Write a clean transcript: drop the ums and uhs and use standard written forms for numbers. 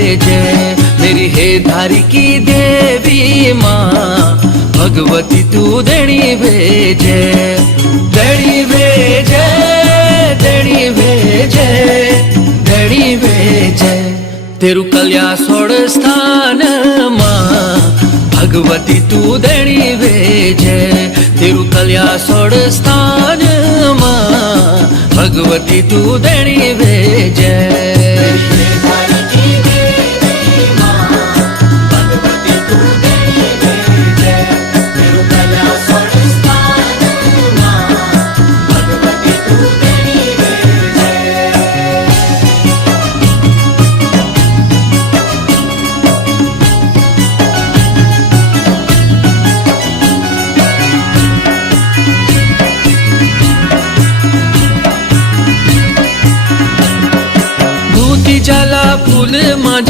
जय मेरी हे धारी की देवी माँ भगवती तू देणी भेजे देणी भेजे देणी भेजे देणी भेजे तेरु कल्या सोड़ स्थान माँ भगवती तू देणी भेजे तेरु कल्या सोड़ स्थान माँ भगवती तू देणी भेजे जाला फूल माझी